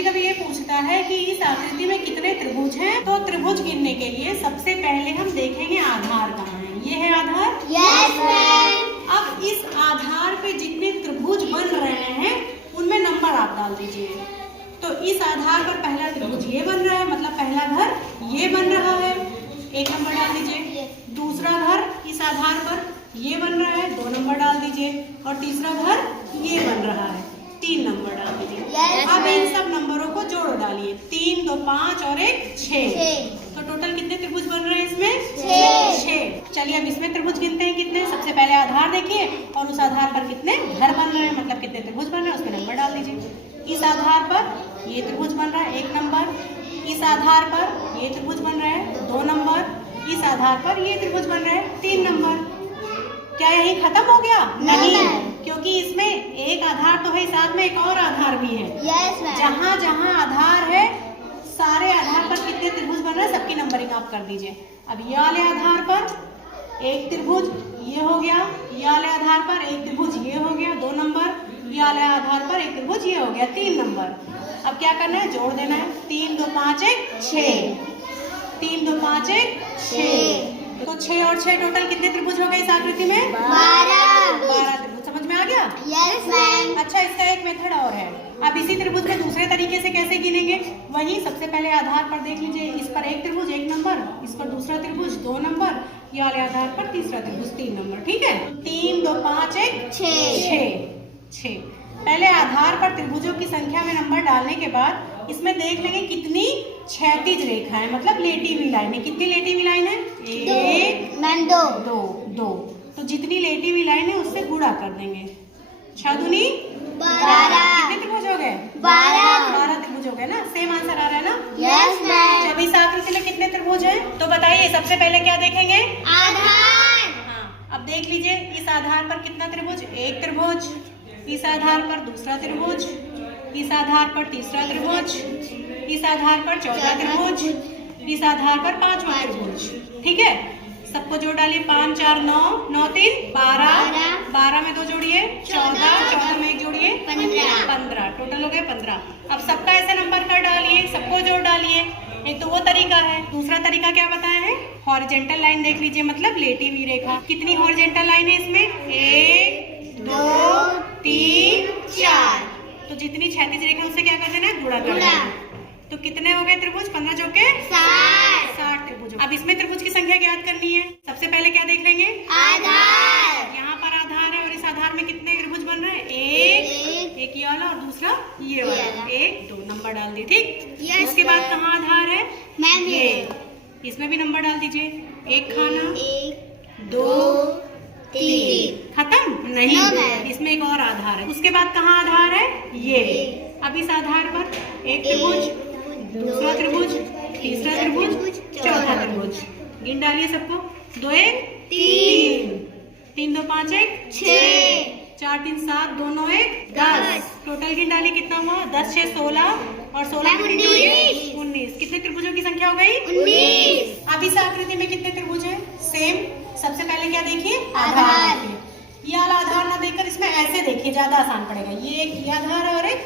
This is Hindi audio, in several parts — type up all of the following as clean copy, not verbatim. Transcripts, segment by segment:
कभी कभी ये पूछता है कि इस आकृति में कितने त्रिभुज हैं। तो त्रिभुज गिनने के लिए सबसे पहले हम देखेंगे आधार कहाँ है। ये है आधार। Yes ma'am. अब इस आधार पे जितने त्रिभुज बन रहे हैं उनमें नंबर आप डाल दीजिए। तो इस आधार पर पहला त्रिभुज ये बन रहा है, मतलब पहला घर ये बन रहा है, 1 नंबर डाल दीजिए। दूसरा घर इस आधार पर ये बन रहा है, 2 नंबर डाल दीजिए। और तीसरा घर ये बन रहा है, 3 नंबर डाल दीजिए। अब इन सब नंबरों को जोड़ डालिए, 3 2 5 और 1 6। तो टोटल कितने त्रिभुज बन रहे हैं इसमें? 6। चलिए अब इसमें त्रिभुज गिनते हैं कितने। सबसे पहले आधार देखिए और उस आधार पर कितने घर बन रहे हैं, मतलब कितने त्रिभुज बन रहे हैं, उसमें नंबर डाल दीजिए। इस आधार पर ये त्रिभुज बन रहा है, 1 नंबर। इस आधार पर ये त्रिभुज बन रहा है, 2 नंबर। इस आधार पर ये त्रिभुज बन रहा है, 3 नंबर। क्या यही खत्म हो गया? नहीं, क्योंकि इसमें एक आधार तो है, साथ में एक और आधार भी है। Yes ma'am. जहाँ जहाँ आधार है सारे आधार पर कितने त्रिभुज बन रहे हैं सबकी नंबरिंग आप कर दीजिए। अब ये वाले आधार पर एक त्रिभुज ये हो गया, ये वाले आधार पर एक त्रिभुज ये हो गया, 2 नंबर। ये वाले आधार पर एक त्रिभुज ये हो गया, 3 नंबर। अब क्या करना है? जोड़ देना है। 3 2 5 1 6। 3 2 5 1 6। तो 6 और 6 टोटल कितने त्रिभुज हो गए इस आकृति में? 12 त्रिभुज। समझ में आ गया? Yes ma'am. अच्छा, इसका एक मेथड और है। अब इसी त्रिभुज को दूसरे तरीके से कैसे गिनेंगे? वही सबसे पहले आधार पर देख लीजिए, इस पर एक त्रिभुज 1 नंबर, इस पर दूसरा त्रिभुज 2 नंबर, ये वाले आधार पर तीसरा त्रिभुज 3 नंबर। ठीक है, 3 2 5 1 6। पहले आधार पर त्रिभुजों की संख्या में नंबर डालने के बाद इसमें देख लेंगे कितनी क्षैतिज रेखा है, मतलब लेटी हुई लाइन है। कितनी लेटी हुई लाइन है? 1 2। तो जितनी लेटी हुई लाइन है उससे गुणा कर देंगे। 6 दूनी 12। कितने त्रिभुज हो गए? 12 त्रिभुज हो गए ना। सेम आंसर आ रहा है ना? Yes ma'am. जब इस आकृति में कितने त्रिभुज हैं तो बताइए। सबसे पहले क्या देखेंगे? आधार। हाँ, अब देख लीजिए इस आधार पर कितना त्रिभुज? 1 त्रिभुज। इस आधार पर दूसरा त्रिभुज, इस आधार पर तीसरा त्रिभुज, इस आधार पर चौथा त्रिभुज, इस आधार पर 5वां त्रिभुज। ठीक है, सबको जोड़ डालिए। 5 4 9 9 3 12। 12 में 2 जोड़िए 14, 14 में 1 जोड़िए 15। टोटल हो गए 15। अब सबका ऐसे नंबर कर डालिए, सबको जोड़ डालिए। एक तो वो तरीका है। दूसरा तरीका क्या बताया है? हॉरिजेंटल लाइन देख लीजिए, मतलब लेटी हुई रेखा। कितनी हॉरिजेंटल लाइन है इसमें? 1 2 3 4। तो जितनी क्षैतिज रेखा उससे क्या कर देना है? गुणा कर देना। तो कितने हो गए त्रिभुज? 15 चौके 60 त्रिभुज। अब इसमें त्रिभुज की संख्या ज्ञात करनी है। सबसे पहले क्या देख लेंगे? आधार। यहाँ पर आधार है और इस आधार में कितने त्रिभुज बन रहे हैं? एक ये वाला और दूसरा ये वाला। 1 2 नंबर डाल दिए। ठीक, इसके बाद कहाँ आधार है? मैम ये, इसमें भी नंबर डाल दीजिए। 1 खाना 1 2 3। खत्म? नहीं, इसमें एक और आधार है। उसके बाद कहाँ आधार है? ये। अब इस आधार पर एक त्रिभुज, दूसरा त्रिभुज, तीसरा त्रिभुज, चौथा त्रिभुज। गिन डालिए सबको। 2 1 3, 3 2 5 1 6, 4 3 7, 2 9 1 10। टोटल गिन डालिए कितना हुआ? 10 6 16 और 16 19। कितने त्रिभुजों की संख्या हो गई? 19। अब इस आकृति में कितने त्रिभुज है? सेम। सबसे पहले क्या देखिए? आधार देखिए। ये वाला आधार ना देखकर इसमें ऐसे देखिए, ज्यादा आसान पड़ेगा। ये एक ये आधार है और एक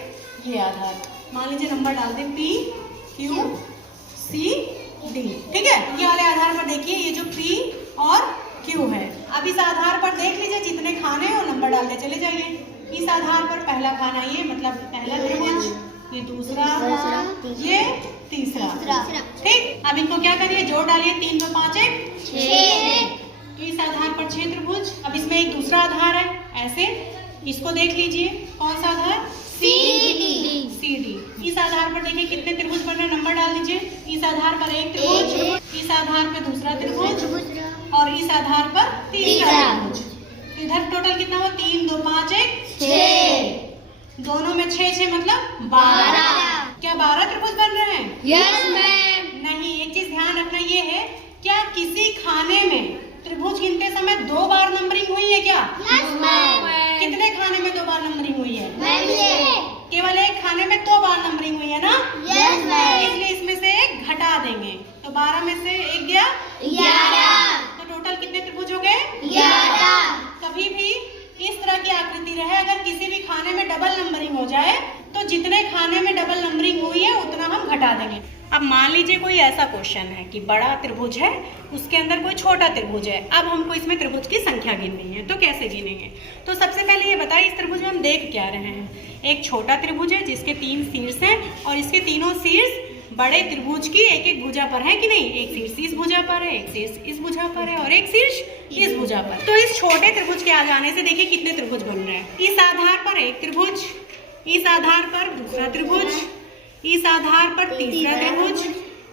ये आधार। मान लीजिए नंबर डाल दें P Q C D। ठीक है, ये वाले आधार पर देखिए, ये जो P और Q है। अब इस आधार पर देख लीजिए जितने खाने हैं वो नंबर डालते चले जाइए। इस आधार पर पहला खाना ये, मतलब पहला त्रिभुज, ये दूसरा, ये तीसरा। ठीक, अब इनको क्या करिए? जोड़ डालिए। 3 2 5 1 6। तो इस आधार पर 6 त्रिभुज। अब इसमें एक दूसरा आधार है, ऐसे इसको देख लीजिए। कौन सा आधार? CD। इस आधार पर देखिए कितने त्रिभुज बन रहे हैं, नंबर डाल दीजिए। इस आधार पर एक त्रिभुज, इस आधार पर दूसरा त्रिभुज और इस आधार पर तीसरा त्रिभुज। इधर टोटल कितना हुआ? 3 2 5 1 6। दोनों में 6 6 मतलब 12। क्या 12 त्रिभुज बन रहे हैं? Yes ma'am. नहीं, एक चीज ध्यान रखना ये है, क्या किसी खाने में त्रिभुज गिनते समय 2 बार नंबरिंग हुई है क्या? Yes ma'am. कितने खाने में 2 बार नंबरिंग हुई है? केवल एक खाने में 2 बार नंबरिंग हुई है ना? Yes ma'am. इसलिए इसमें से एक घटा देंगे। तो 12 में से एक गया 11। तो टोटल कितने त्रिभुज हो गए? 11। कभी भी इस तरह की आकृति रहे, अगर किसी भी खाने में डबल नंबरिंग हो जाए तो जितने खाने में डबल नंबरिंग हुई अब मान लीजिए कोई ऐसा क्वेश्चन है कि बड़ा त्रिभुज है, उसके अंदर कोई छोटा त्रिभुज है। अब हमको इसमें त्रिभुज की संख्या गिननी है, तो कैसे गिनेंगे? तो सबसे पहले ये बताइए इस त्रिभुज में हम देख क्या रहे हैं? एक छोटा त्रिभुज है जिसके 3 शीर्ष हैं और इसके तीनों शीर्ष बड़े त्रिभुज की एक एक भुजा पर है कि नहीं? एक शीर्ष इस भुजा पर है, एक शीर्ष इस भुजा पर है और एक शीर्ष इस भुजा पर। तो इस छोटे त्रिभुज के आ जाने से देखिए कितने त्रिभुज बन रहे हैं। इस आधार पर एक त्रिभुज, इस आधार पर दूसरा त्रिभुज, इस आधार पर तीसरा त्रिभुज,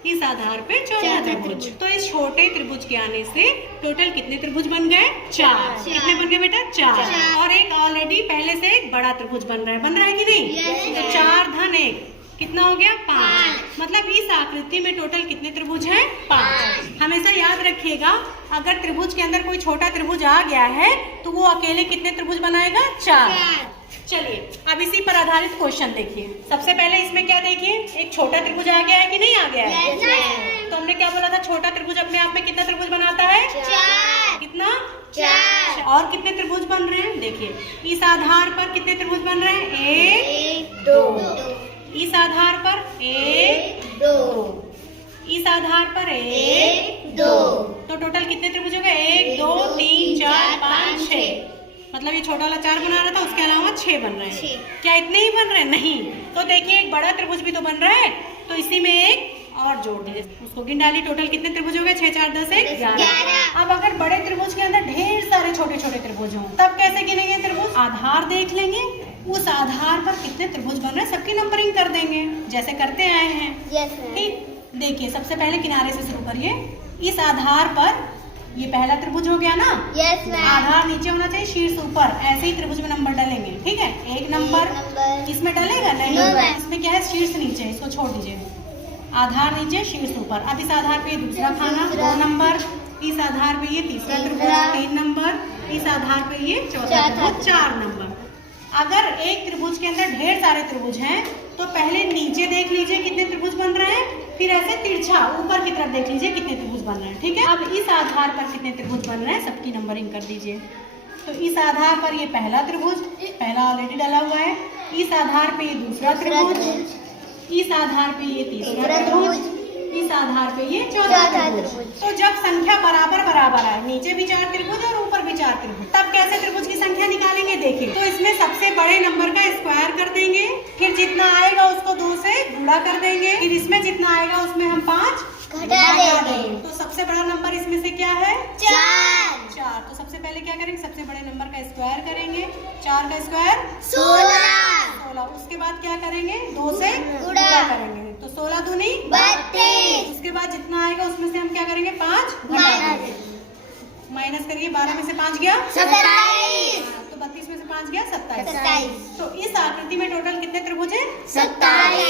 इस आधार पे चौथा त्रिभुज। तो इस छोटे त्रिभुज के आने से टोटल कितने त्रिभुज बन गए? 4। कितने बन गए बेटा? 4। और एक ऑलरेडी पहले से एक बड़ा त्रिभुज बन रहा है कि नहीं? तो 4 धन 1 कितना हो गया? 5। मतलब इस आकृति में टोटल कितने त्रिभुज हैं? 5। हमेशा याद रखिएगा, अगर त्रिभुज के अंदर कोई छोटा त्रिभुज आ गया है तो वो अकेले कितने त्रिभुज बनाएगा? 4। चलिए अब इसी पर आधारित क्वेश्चन देखिए। सबसे पहले इसमें क्या देखिए, एक छोटा त्रिभुज आ गया है कि नहीं आ गया है? तो हमने क्या बोला था, छोटा त्रिभुज अपने आप में कितना त्रिभुज बनाता है? 4। कितना? 4। और कितने त्रिभुज बन रहे हैं? देखिए इस आधार पर कितने त्रिभुज बन रहे हैं? 1 2। इस आधार पर 1 2। इस आधार पर 1 2। तो टोटल कितने त्रिभुज हो गए? 1 2 3 4 5 6। मतलब ये छोटा वाला 4 बना रहा था, उसके अलावा 6 बन रहे हैं। क्या इतने ही बन रहे हैं? नहीं। तो देखिए एक बड़ा त्रिभुज भी तो बन रहा है, तो इसी में एक और जोड़ दीजिए, उसको गिन डालिए। टोटल कितने त्रिभुज हो गए? 6 4 10 1 11। अब अगर बड़े त्रिभुज के अंदर ढेर सारे छोटे छोटे त्रिभुज हों तब कैसे गिनेंगे त्रिभुज? आधार देख लेंगे, उस आधार पर कितने त्रिभुज बन रहे हैं सबकी नंबरिंग कर देंगे जैसे करते आए हैं। ठीक, देखिए सबसे पहले किनारे से शुरू करिए। इस आधार पर ये पहला त्रिभुज हो गया ना? आधार नीचे होना चाहिए, शीर्ष ऊपर। ऐसे ही त्रिभुज में नंबर डालेंगे, ठीक है? 1 नंबर इसमें डालेगा नहीं, इसमें क्या है? शीर्ष नीचे, इसको छोड़ दीजिए। आधार नीचे शीर्ष ऊपर। अब इस आधार पे दूसरा खाना 2 नंबर, इस आधार पे ये तीसरा त्रिभुज 3 नंबर, इस आधार पे ये चौथा त्रिभुज 4 नंबर। अगर एक त्रिभुज के अंदर ढेर सारे त्रिभुज हैं तो पहले नीचे देख लीजिए कितने त्रिभुज बन रहे हैं, फिर ऐसे तिरछा ऊपर की तरफ देख लीजिए कितने त्रिभुज बन रहे हैं। ठीक है, अब इस आधार पर कितने त्रिभुज बन रहे हैं सबकी नंबरिंग कर दीजिए। तो इस आधार पर ये पहला त्रिभुज, पहला ऑलरेडी डाला हुआ है। इस आधार पे ये दूसरा त्रिभुज, इस आधार पे ये तीसरा त्रिभुज, इस आधार पे ये चौथा त्रिभुज। तो जब संख्या बराबर बराबर आए, नीचे भी 4 त्रिभुज और ऊपर भी 4 त्रिभुज, तब कैसे त्रिभुज की संख्या निकालेंगे? देखिए, तो इसमें सबसे बड़े नंबर का स्क्वायर कर देंगे, फिर जितना आएगा उसको 2 से गुणा कर देंगे, फिर इसमें जितना आएगा उसमें हम 5 घटा देंगे। तो सबसे बड़ा नंबर इसमें से क्या है? 4। तो सबसे पहले क्या करेंगे? सबसे बड़े नंबर का स्क्वायर करेंगे। 4 का स्क्वायर 16। उसके बाद क्या करेंगे? 2 से गुणा करेंगे, तो 16 दूनी 32। उसके बाद जितना आएगा उसमें से हम क्या करेंगे? 5 माइनस करिए। 12 में से 5 गया 27, तो 32 में से 5 गया 27। तो इस आकृति में टोटल कितने त्रिभुज है? 27।